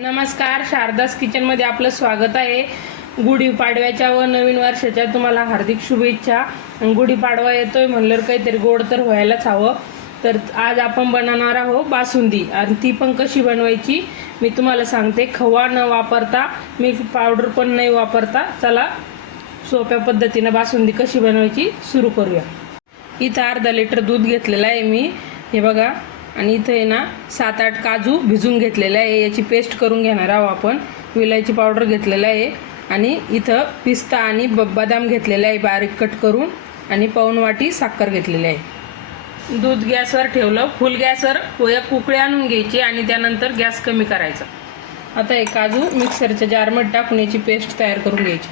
नमस्कार शारदास किचनमध्ये आपलं स्वागत आहे. गुढीपाडव्याच्या व नवीन वर्षाच्या तुम्हाला हार्दिक शुभेच्छा. गुढीपाडवा येतोय म्हणलं काहीतरी गोड तर व्हायलाच हवं. तर आज आपण बनवणार आहोत बासुंदी. आणि ती पण कशी बनवायची मी तुम्हाला सांगते. खवा न वापरता मिल्क पावडर पण नाही वापरता. चला सोप्या पद्धतीनं बासुंदी कशी बनवायची सुरू करूया. इथं अर्धा लिटर दूध घेतलेलं आहे मी. हे बघा आणि इथं आहे ना सात आठ काजू भिजून घेतलेला आहे. याची पेस्ट करून घेणार आहोत आपण. विलायची पावडर घेतलेलं आहे. आणि इथं पिस्ता आणि ब बदाम घेतलेला आहे बारीक कट करून. आणि पाऊण वाटी साखर घेतलेली आहे. दूध गॅसवर ठेवलं. फुल गॅसवर एक उकळी आणून घ्यायची आणि त्यानंतर गॅस कमी करायचा. आता हे काजू मिक्सरच्या जारमध्ये टाकून याची पेस्ट तयार करून घ्यायची.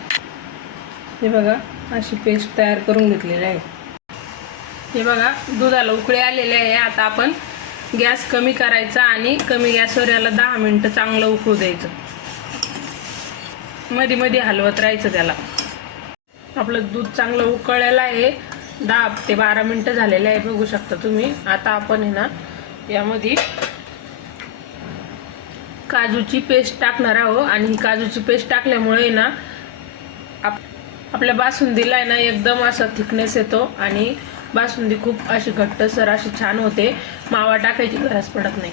हे बघा अशी पेस्ट तयार करून घेतलेली आहे. हे बघा दुधाला उकळे आलेले आहे. आता आपण गॅस कमी करायचा आणि कमी गॅसवर याला दहा मिनटं चांगलं उकळू द्यायचं. मध्ये मध्ये हलवत राहायचं त्याला. आपलं दूध चांगलं उकळलेलं आहे. दहा ते बारा मिनटं झालेले आहे बघू शकता तुम्ही. आता आपण आहे ना यामध्ये काजूची पेस्ट टाकणार आहोत. आणि ही काजूची पेस्ट टाकल्यामुळे आहे ना आप आपल्या बासुंदीला आहे ना एकदम असा थिकनेस येतो. आणि बासुंदी खूप अशी घट्टसर अशी छान होते. मावा टाकायची गरज पडत नाही.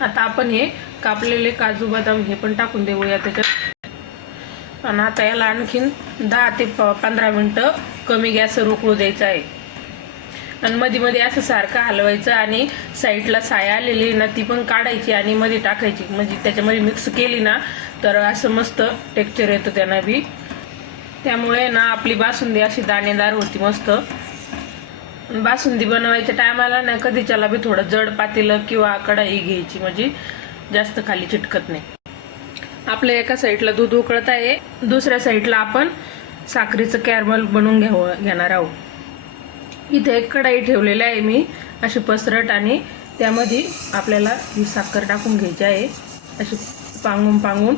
आता आपण हे कापलेले काजू बदाम हे पण टाकून देऊया त्याच्यात. आणि आता याला आणखीन दहा ते प पंधरा मिनटं कमी गॅसवर उकळू द्यायचं आहे. आणि मध्ये मध्ये असं सारखं हलवायचं आणि साईडला साया आलेली आहे ना ती पण काढायची आणि मध्ये टाकायची. म्हणजे त्याच्यामध्ये मिक्स केली ना तर असं मस्त टेक्चर येतं त्यांना बी. त्यामुळे ना आपली बासुंदी अशी दाणेदार होती मस्त. बासुंदी बनवायच्या टायमाला ना कधीच्याला बी थोडं जड पातेलं किंवा कढाई घ्यायची म्हणजे जास्त खाली चिटकत नाही. आपल्या एका साईडला दूध उकळत आहे दुसऱ्या साईडला आपण साखरेचं कॅरमल बनवून घ्यावं घेणार आहोत. इथे एक कढाई ठेवलेली आहे मी अशी पसरट आणि त्यामध्ये आपल्याला ही साखर टाकून घ्यायची आहे. अशी पांगून पांगून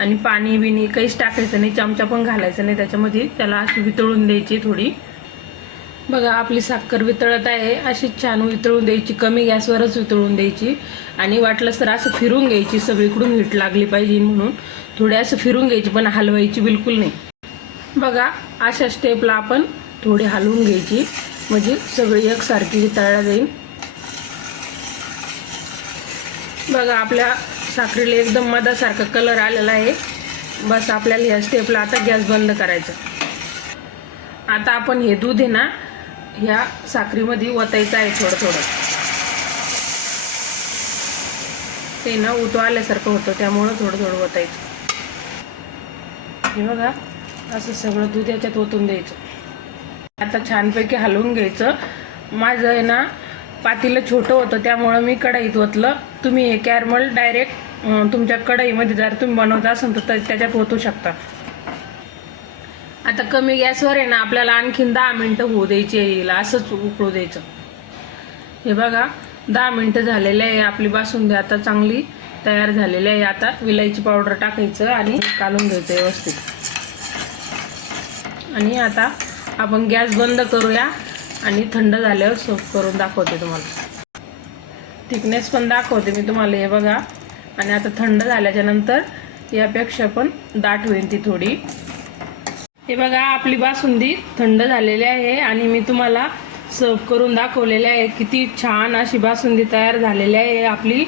आणि पाणी बिणी काहीच टाकायचं नाही चमचा पण घालायचं नाही त्याच्यामध्ये त्याला अशी वितळून द्यायची थोडी. बघा आपली साखर वितळत आहे. अशी छान वितळून द्यायची कमी गॅसवरच वितळून द्यायची. आणि वाटलंच तर असं फिरून घ्यायची सगळीकडून हीट लागली पाहिजे म्हणून. थोडी असं फिरून घ्यायची पण हलवायची बिलकुल नाही. बघा अशा स्टेपला आपण थोडी हलवून घ्यायची. म्हणजे सगळी एकसारखी वितळला जाईल. बघा आपल्या साखरेला एकदम मधासारखा कलर आलेला आहे. बस आपल्याला ह्या स्टेपला आता गॅस बंद करायचा. आता आपण हे दूध आहे ना ह्या साखरीमध्ये ओतायचं आहे थोडं थोडं. ते ना उतो आल्यासारखं होतं त्यामुळं थोडं थोडं ओतायचं हे बघा असं सगळं दूध याच्यात ओतून द्यायचं. आता छानपैकी हलवून घ्यायचं. माझं आहे ना पातीलं छोटं होतं त्यामुळं मी कढईत ओतलं. तुम्ही हे कॅरमल डायरेक्ट तुमच्या कढईमध्ये जर तुम्ही बनवत असाल तर त्याच्यात ओतू शकता. आता कमी गॅसवर आहे ना आपल्याला आणखीन दहा मिनटं होऊ द्यायची येईल असंच उकळू द्यायचं. हे बघा दहा मिनटं झालेले आहे आपली बासुंदी आता चांगली तयार झालेली आहे. आता विलायची पावडर टाकायचं आणि कालून घ्यायचं व्यवस्थित. आणि आता आपण गॅस बंद करूया आणि थंड झाल्यावर सर्व करून दाखवते तुम्हाला. थिकनेस पण दाखवते मी तुम्हाला हे बघा. आणि आता थंड झाल्याच्यानंतर यापेक्षा पण दाट होईल ती थोडी. हे बघा आपली बासुंदी थंड झालेली आहे आणि मी तुम्हाला सर्व करून दाखवलेले आहे. किती छान अशी बासुंदी तयार झालेली आहे आपली.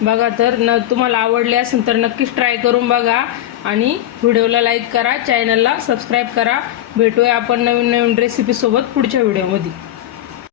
बघा तर न तुम्हाला आवडली असेल तर नक्कीच ट्राय करून बघा आणि व्हिडिओला लाईक करा चॅनलला सबस्क्राईब करा. भेटूया आपण नवीन नवीन रेसिपीसोबत पुढच्या व्हिडिओमध्ये